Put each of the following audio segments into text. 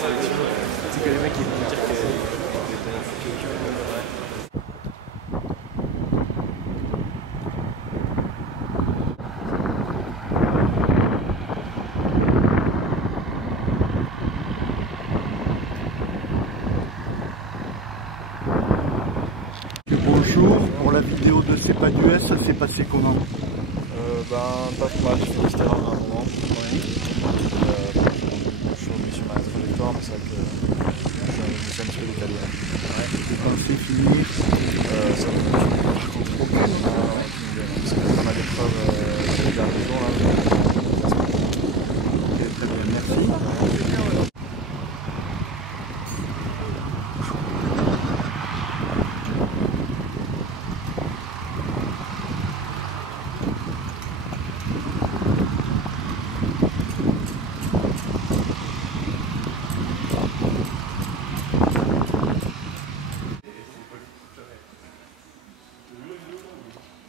C'est que les mecs ils vont dire que... Bonjour, pour la vidéo de C'est pas du S, ça s'est passé comment? Pas trop mal, j'ai fait des erreurs à un moment. Je suis revenu sur ma trajectoire, mais c'est vrai que je suis un petit peu décalé. Ouais. Tu pensais finir Ça va par contre aucune idée, parce que pas mal d'épreuves ces derniers jours là. Ok, très bien, merci.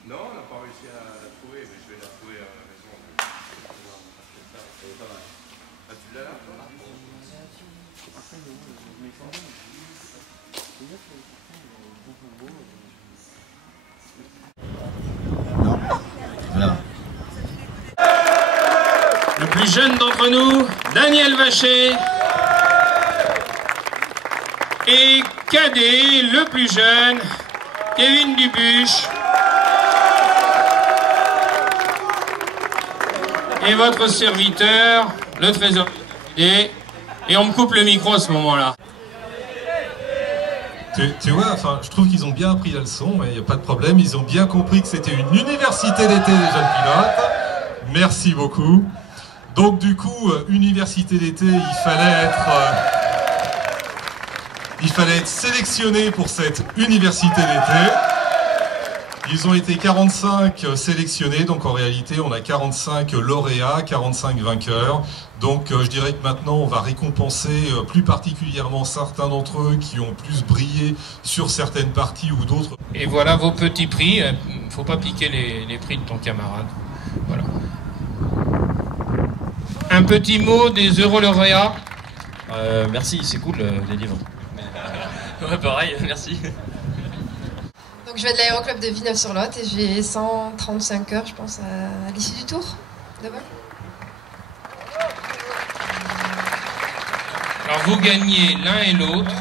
Non, on n'a pas réussi à la trouver, mais je vais la trouver à la maison. Ah, tu l'as là, toi? Voilà. Le plus jeune d'entre nous, Daniel Vacher. Et cadet, le plus jeune, Kevin Dubuche. Et votre serviteur, le trésorier. Et on me coupe le micro à ce moment-là. Tu vois, enfin, je trouve qu'ils ont bien appris la leçon, il n'y a pas de problème. Ils ont bien compris que c'était une université d'été des jeunes pilotes. Merci beaucoup. Donc du coup, université d'été, il fallait être sélectionné pour cette université d'été. Ils ont été 45 sélectionnés, donc en réalité on a 45 lauréats, 45 vainqueurs. Donc je dirais que maintenant on va récompenser plus particulièrement certains d'entre eux qui ont plus brillé sur certaines parties ou d'autres. Et voilà vos petits prix. Il ne faut pas piquer les prix de ton camarade. Voilà. Un petit mot des heureux lauréats. Merci, c'est cool les livres. Ouais, pareil, merci. Donc je vais de l'aéroclub de Villeneuve-sur-Lot et j'ai 135 heures, je pense, à l'issue du tour de vol. Alors vous gagnez l'un et l'autre.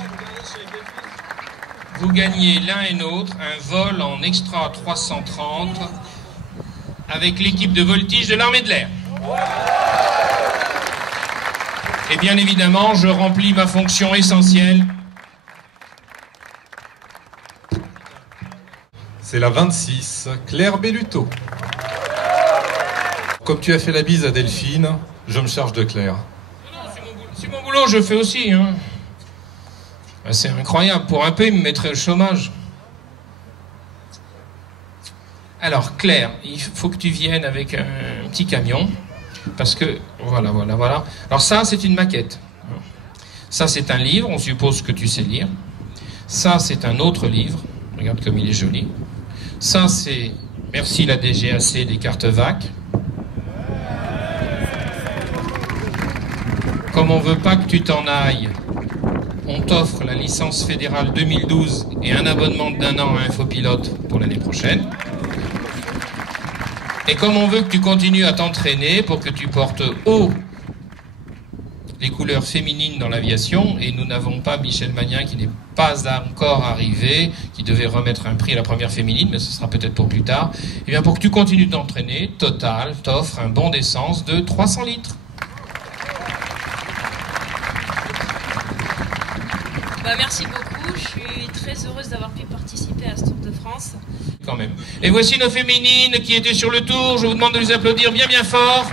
Vous gagnez l'un et l'autre un vol en extra 330 avec l'équipe de voltige de l'armée de l'air. Et bien évidemment, je remplis ma fonction essentielle. C'est la 26, Claire Belluto. Comme tu as fait la bise à Delphine, je me charge de Claire. C'est mon boulot, je fais aussi. Hein. Ben, c'est incroyable, pour un peu, il me mettrait au chômage. Alors, Claire, il faut que tu viennes avec un petit camion. Parce que, voilà. Alors ça, c'est une maquette. Ça, c'est un livre, on suppose que tu sais lire. Ça, c'est un autre livre. Regarde comme il est joli. Ça, c'est, merci la DGAC des cartes VAC. Comme on veut pas que tu t'en ailles, on t'offre la licence fédérale 2012 et un abonnement d'1 an à Infopilote pour l'année prochaine. Et comme on veut que tu continues à t'entraîner pour que tu portes haut les couleurs féminines dans l'aviation, et nous n'avons pas Michel Magnin qui n'est pas encore arrivé, qui devait remettre un prix à la première féminine, mais ce sera peut-être pour plus tard. Et bien pour que tu continues de t'entraîner, Total t'offre un bon d'essence de 300 litres. Merci beaucoup, je suis très heureuse d'avoir pu participer à ce Tour de France. Quand même. Et voici nos féminines qui étaient sur le tour, je vous demande de les applaudir bien fort.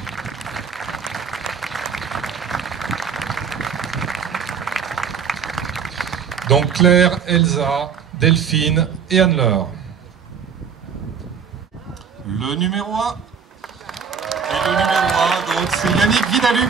Donc Claire, Elsa, Delphine et Anne-Laure. Le numéro 1. Et le numéro 1, donc c'est Yannick Vidaluk.